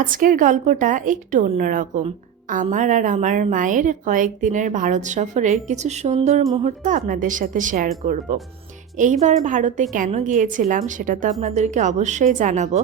আজকের গল্পটা একটু অন্যরকম। আমার আর আমার মায়ের কয়েকদিনের ভারত সফরের কিছু সুন্দর মুহূর্ত আপনাদের সাথে শেয়ার করব। এইবার ভারতে কেন গিয়েছিলাম সেটা তো আপনাদেরকে অবশ্যই জানাবো,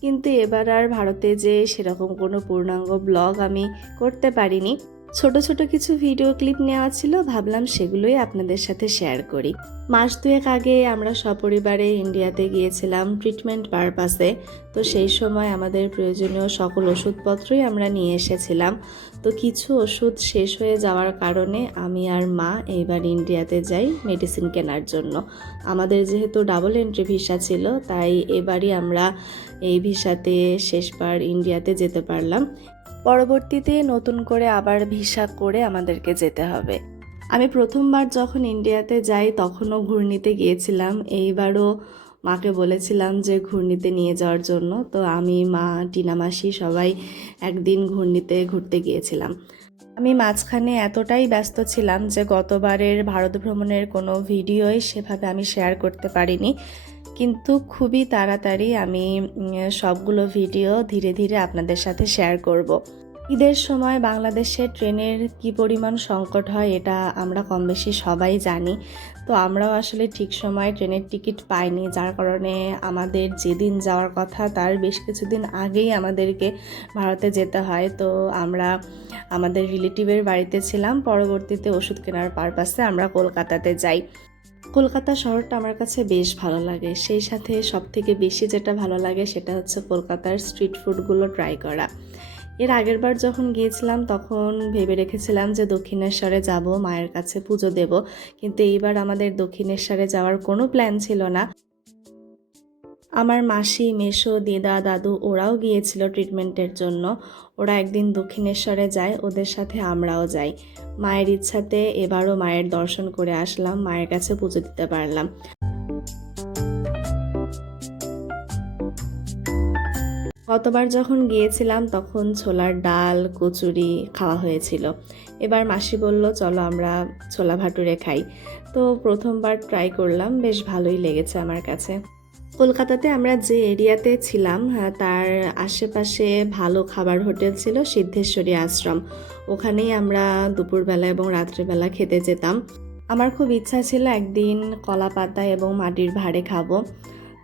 কিন্তু এবার আর ভারতে যে সেরকম কোনো পূর্ণাঙ্গ ব্লগ আমি করতে পারিনি। ছোট ছোট কিছু ভিডিও ক্লিপ নেওয়া ছিল, ভাবলাম সেগুলোই আপনাদের সাথে শেয়ার করি। মাস দুয়েক আগে আমরা সপরিবারে ইন্ডিয়াতে গিয়েছিলাম ট্রিটমেন্ট পারপাসে। তো সেই সময় আমাদের প্রয়োজনীয় সকল ওষুধপত্রই আমরা নিয়ে এসেছিলাম। তো কিছু ওষুধ শেষ হয়ে যাওয়ার কারণে আমি আর মা এইবার ইন্ডিয়াতে যাই মেডিসিন কেনার জন্য। আমাদের যেহেতু ডাবল এন্ট্রি ভিসা ছিল, তাই এবারই আমরা এই ভিসাতে শেষবার ইন্ডিয়াতে যেতে পারলাম। পরবর্তীতে নতুন করে আবার ভিসা করে আমাদেরকে যেতে হবে। আমি প্রথমবার যখন ইন্ডিয়াতে যাই তখনও ঘূর্ণিতে গিয়েছিলাম। এইবারও মাকে বলেছিলাম যে ঘূর্ণিতে নিয়ে যাওয়ার জন্য। তো আমি, মা, টিনা মাসি সবাই একদিন ঘূর্ণিতে ঘুরতে গিয়েছিলাম। আমি মাঝখানে এতটাই ব্যস্ত ছিলাম যে গতবারের ভারত ভ্রমণের কোনো ভিডিওই সেভাবে আমি শেয়ার করতে পারিনি, কিন্তু খুবই তাড়াতাড়ি আমি সবগুলো ভিডিও ধীরে ধীরে আপনাদের সাথে শেয়ার করব। ঈদের সময় বাংলাদেশে ট্রেনের কি পরিমাণ সংকট হয় এটা আমরা কম বেশি সবাই জানি। তো আমরাও আসলে ঠিক সময় ট্রেনের টিকিট পাইনি, যার কারণে আমাদের যেদিন যাওয়ার কথা তার বেশ কিছুদিন আগেই আমাদেরকে ভারতে যেতে হয়। তো আমরা আমাদের রিলেটিভের বাড়িতে ছিলাম, পরবর্তীতে ওষুধ কেনার পারপাসে আমরা কলকাতাতে যাই। কলকাতা শহরটা আমার কাছে বেশ ভালো লাগে, সেই সাথে সবথেকে বেশি যেটা ভালো লাগে সেটা হচ্ছে কলকাতার স্ট্রিট ফুডগুলো ট্রাই করা। এর আগের বার যখন গিয়েছিলাম তখন ভেবে রেখেছিলাম যে দক্ষিণেশ্বরে যাব, মায়ের কাছে পুজো দেব, কিন্তু এইবার আমাদের দক্ষিণেশ্বরে যাওয়ার কোনো প্ল্যান ছিল না। আমার মাসি, মেসো, দিদা, দাদু ওরাও গিয়েছিল ট্রিটমেন্টের জন্য। ওরা একদিন দক্ষিণেশ্বরে যায়, ওদের সাথে আমরাও যাই। মায়ের ইচ্ছাতে এবারও মায়ের দর্শন করে আসলাম, মায়ের কাছে পুজো দিতে পারলাম। গতবার যখন গিয়েছিলাম তখন ছোলার ডাল, কচুরি খাওয়া হয়েছিল। এবার মাসি বলল চলো আমরা ছোলা ভাটুরে খাই। তো প্রথমবার ট্রাই করলাম, বেশ ভালোই লেগেছে আমার কাছে। কলকাতাতে আমরা যে এরিয়াতে ছিলাম তার আশেপাশে ভালো খাবার হোটেল ছিল সিদ্ধেশ্বরী আশ্রম। ওখানেই আমরা দুপুরবেলা এবং রাত্রিবেলা খেতে যেতাম। আমার খুব ইচ্ছা ছিল একদিন কলা পাতা এবং মাটির ভাঁড়ে খাবো।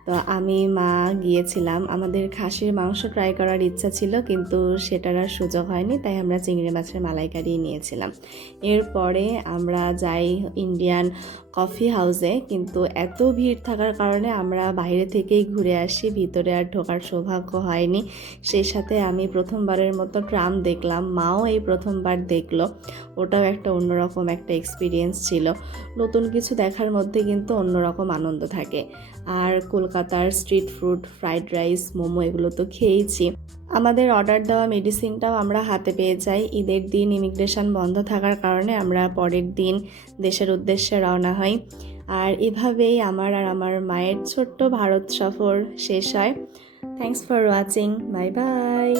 তো আমি, মা গিয়েছিলাম। আমাদের খাসির মাংস ট্রাই করার ইচ্ছা ছিল, কিন্তু সেটার আর সুযোগ হয়নি, তাই আমরা চিংড়ি মাছের মালাইকারি নিয়েছিলাম। এরপরে আমরা যাই ইন্ডিয়ান কফি হাউসে, কিন্তু এত ভিড় থাকার কারণে আমরা বাইরে থেকেই ঘুরে আসি, ভিতরে আর ঢোকার সৌভাগ্য হয়নি। সেই সাথে আমি প্রথমবারের মতো ট্রাম দেখলাম, মাও এই প্রথমবার দেখলো। ওটাও একটা অন্যরকম একটা এক্সপিরিয়েন্স ছিল। নতুন কিছু দেখার মধ্যে কিন্তু অন্যরকম আনন্দ থাকে। আর কলকাতার street food, fried rice, momo এগুলো তো খেয়েইছি। আমাদের অর্ডার দেওয়া মেডিসিনটাও আমরা হাতে পেয়ে যাই। ঈদের দিন ইমিগ্রেশন বন্ধ থাকার কারণে আমরা পরের দিন দেশের উদ্দেশ্যে রওনা হই। আর এভাবেই আমার আর আমার মায়ের ছোট্ট ভারত সফর শেষ হয়। Thanks for watching, bye bye.